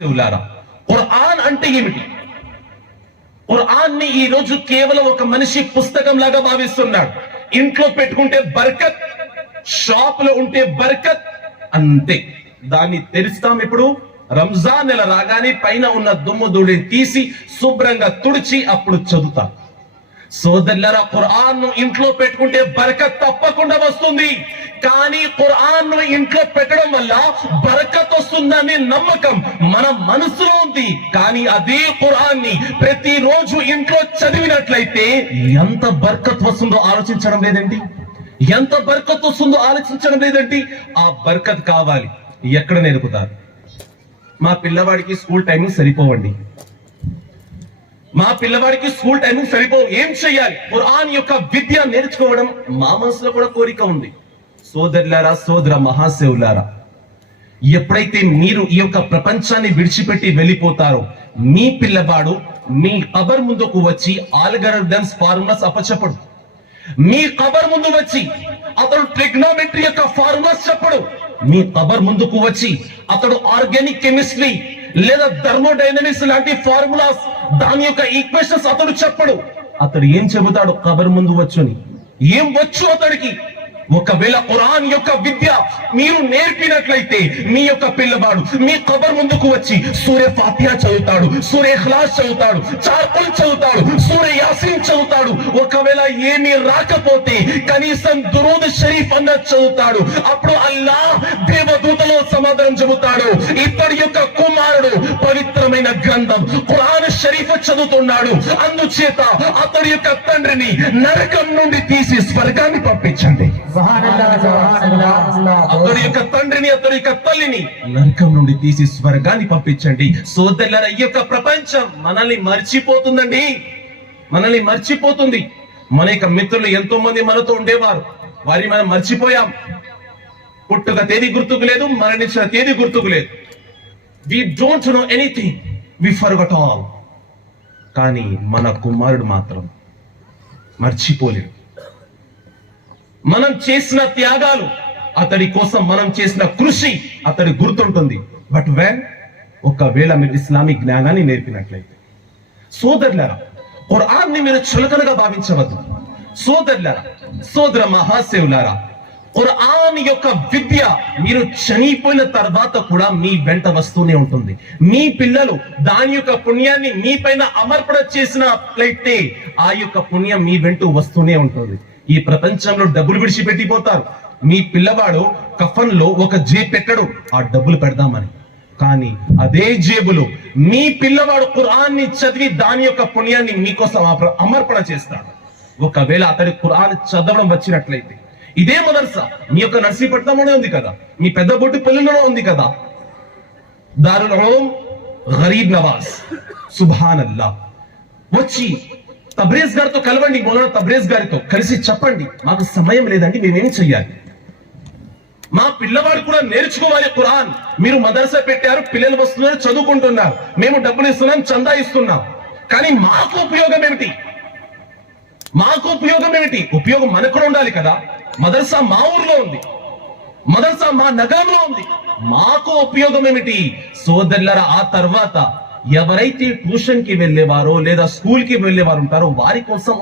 ఖురాన్ అంటే ఏమిటి? ఖురాన్ ని ఈ రోజు కేవలం ఒక మనిషి పుస్తకం లాగా భావిస్తున్నాడు. ఇంట్లో పెట్టుకుంటే బర్కత్, షాప్ లో ఉంటే బర్కత్, అంతే. దాన్ని తెరుస్తాం ఇప్పుడు రంజాన్ నెల రాగానే పైన ఉన్న దుమ్ము ధూళి తీసి శుభ్రంగా తుడిచి అప్పుడు చదువుతాం. సోదరులారా, ఖురాన్ ను ఇంట్లో పెట్టుకుంటే బరకత్ తప్పకుండా వస్తుంది. కానీ ఖురాన్ ను ఇంట్లో పెట్టడం వల్ల బరకత్ వస్తుందనే నమ్మకం మన మనసులో ఉంది. కానీ అదే ఖురాన్ ని ప్రతిరోజు ఇంట్లో చదివినట్లయితే ఎంత బరకత్ వస్తుందో ఆలోచించడం లేదండి. ఎంత బరకత్ వస్తుందో ఆలోచించడం లేదండి. ఆ బరకత్ కావాలి. ఎక్కడ నేర్పుతారు? మా పిల్లవాడికి స్కూల్ టైమింగ్ సరిపోవండి, మా పిల్లవాడికి స్కూల్ టైమింగ్ సరిపో, ఏం చెయ్యాలి? ఖురాన్ యొక్క విద్య నేర్చుకోవడం మా మనసులో కూడా కోరిక ఉంది. సోదరులారా, సోదర మహాశివులారా, ఎప్పుడైతే మీరు ఈ యొక్క ప్రపంచాన్ని విడిచిపెట్టి వెళ్ళిపోతారో మీ పిల్లవాడు మీ కబర్ ముందుకు వచ్చి ఆల్గరిథమ్స్ ఫార్ములాస్ అప్పచెప్పడు. మీ కబర్ ముందు వచ్చి అతడు ట్రిగ్నోమెట్రీ యొక్క ఫార్ములాస్ చెప్పడు. మీ కబర్ ముందుకు వచ్చి అతడు ఆర్గానిక్ కెమిస్ట్రీ లేదా థర్మోడైనమిక్స్ లాంటి ఫార్ములాస్, దాని యొక్క ఈక్వేషన్స్ అతడు చెప్పడు. అతడు ఏం చెబుతాడు? కబర్ ముందు వచ్చుని ఏం వచ్చు అతడికి? ఒకవేళ ఖురాన్ యొక్క విద్య మీరు నేర్పినట్లయితే మీ యొక్క పిల్లవాడు మీ కబర్ ముందుకు వచ్చి సూరే ఫాతిహా చదువుతాడు, సూరే ఇఖ్లాస్ చదువుతాడు, చార్కుల్ చదువుతాడు, సూరే యాసీన్ చదువుతాడు. ఒకవేళ ఏమీ రాకపోతే కనీసం దురూద్ షరీఫ్ అన్న చదువుతాడు. అప్పుడు అల్లాహ్ దేవదూతలో సమాధానం చెబుతాడు, ఇతడి యొక్క కుమారుడు పవిత్రమైన గ్రంథం ఖురాన్ షరీఫ్ చదువుతున్నాడు, అందుచేత అతడి యొక్క తండ్రిని నరకం నుండి తీసి స్వర్గాన్ని పంపించండి. అతడి యొక్క తండ్రిని, అతడి యొక్క తల్లిని నరకం నుండి తీసి స్వర్గాన్ని పంపించండి. సోదరులారా, ఈ యొక్క ప్రపంచం మనల్ని మర్చిపోతుందండి, మనల్ని మర్చిపోతుంది. మన యొక్క మిత్రులు ఎంతో మంది మనతో ఉండేవారు, వారిని మనం మర్చిపోయాం. పుట్టుక తేదీ గుర్తుకు లేదు, మరణించిన తేదీ గుర్తుకు లేదు. We don't know anything, we forgot all. కానీ మన కుమారుడు మాత్రం మర్చిపోలేడు. మనం చేసిన త్యాగాలు, అతడి కోసం మనం చేసిన కృషి అతడి గుర్తుంటుంది. బట్ ఒకవేళ మీరు ఇస్లామిక్ జ్ఞానాన్ని నేర్పినట్లయితే, సోదరులారా, ఖురాన్ ని మీరు చులకనగా భావించవద్దు. సోదరులారా, సోదర మహాశివులారా, ఖురాన్ యొక్క విద్య మీరు చనిపోయిన తర్వాత కూడా మీ వెంట వస్తూనే ఉంటుంది. మీ పిల్లలు దాని యొక్క పుణ్యాన్ని మీ పైన అమర్పణ చేసినట్లయితే ఆ యొక్క పుణ్యం మీ వెంట వస్తూనే ఉంటుంది. ఈ ప్రపంచంలో డబ్బులు విడిచిపెట్టిపోతారు. మీ పిల్లవాడు కఫన్ లో ఒక జేబు పెట్టడు ఆ డబ్బులు పెడదామని, కానీ అదే జేబులో మీ పిల్లవాడు ఖురాన్ ని చదివి దాని యొక్క పుణ్యాన్ని మీకోసం అమర్పణ చేస్తాడు. ఒకవేళ అతడి ఖురాన్ చదవడం వచ్చినట్లయితే, ఇదే మదర్సా మీ యొక్క నర్సీపట్నంలోనే ఉంది కదా, మీ పెద్ద బొట్టు పల్లెలో ఉంది కదా, దారుల్ ఉలూమ్ గరీబ్ నవాజ్, సుబ్హానల్లాహ్. వచ్చి తబ్రేజ్ గారితో కలవండి, మౌలానా తబ్రేజ్ గారితో కలిసి చెప్పండి, మాకు సమయం లేదండి, మేమేం చెయ్యాలి? మా పిల్లవాడు కూడా నేర్చుకోవాలి ఖురాన్. మీరు మదర్సా పెట్టారు, పిల్లలు వస్తున్నారు, చదువుకుంటున్నారు, మేము డబ్బులు ఇస్తున్నాం, చందా ఇస్తున్నాం, కానీ మాకు ఉపయోగం ఏమిటి? మాకు ఉపయోగం ఏమిటి? ఉపయోగం మనకు ఉండాలి కదా. మదర్సా మా ఊర్లో ఉంది, మదర్సా మా నగరంలో ఉంది, మాకు ఉపయోగం ఏమిటి? సోదరులారా, ఆ తర్వాత ఎవరైతే ట్యూషన్ కి వెళ్ళేవారో లేదా స్కూల్ కి వెళ్ళేవారు ఉంటారో వారి కోసం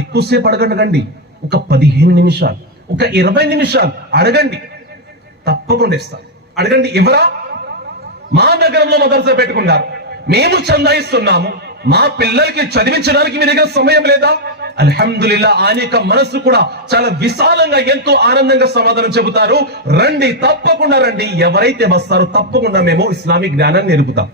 ఎక్కువసేపు అడగండి, ఒక 15 నిమిషాలు, ఒక 20 నిమిషాలు అడగండి, తప్పకుండా ఇస్తారు. అడగండి, ఎవరా? మా నగరంలో మదర్సా పెట్టుకున్నారు, మేము చందా ఇస్తున్నాము, మా పిల్లలకి చదివించడానికి మీ దగ్గర సమయం లేదా? అల్హమ్దులిల్లా, ఆయన యొక్క మనసు కూడా చాలా విశాలంగా ఎంతో ఆనందంగా సమాధానం చెబుతారు. రండి, తప్పకుండా రండి. ఎవరైతే వస్తారో తప్పకుండా మేము ఇస్లామిక్ జ్ఞానాన్ని నేర్పుతాం.